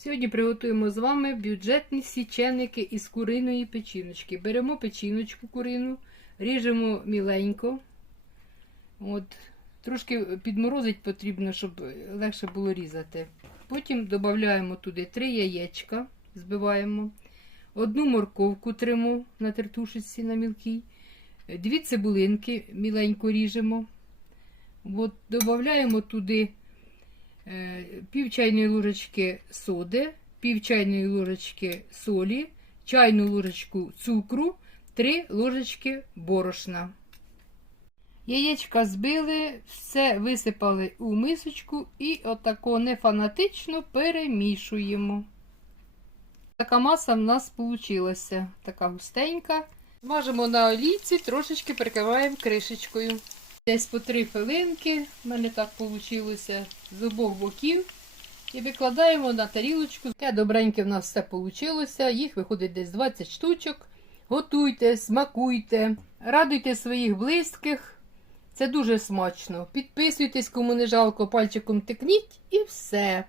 Сьогодні приготуємо з вами бюджетні січеники із куриної печіночки. Беремо печіночку курину, ріжемо міленько. От, трошки підморозити потрібно, щоб легше було різати. Потім додаємо туди 3 яєчка, збиваємо, одну морковку тримо на тертушечці на мілкій, дві цибулинки міленько ріжемо. От, додаємо туди пів чайної ложечки соди, пів чайної ложечки солі, чайну ложечку цукру, 3 ложечки борошна. Яєчка збили, все висипали у мисочку і отако не фанатично перемішуємо. Така маса в нас вийшла, така густенька. Смажимо на олійці, трошечки прикриваємо кришечкою. Десь по три хвилинки, в мене так вийшло з обох боків. І викладаємо на тарілочку. Таке добреньке в нас все вийшло. Їх виходить десь 20 штучок. Готуйте, смакуйте, радуйте своїх близьких. Це дуже смачно. Підписуйтесь, кому не жалко, пальчиком тикніть і все.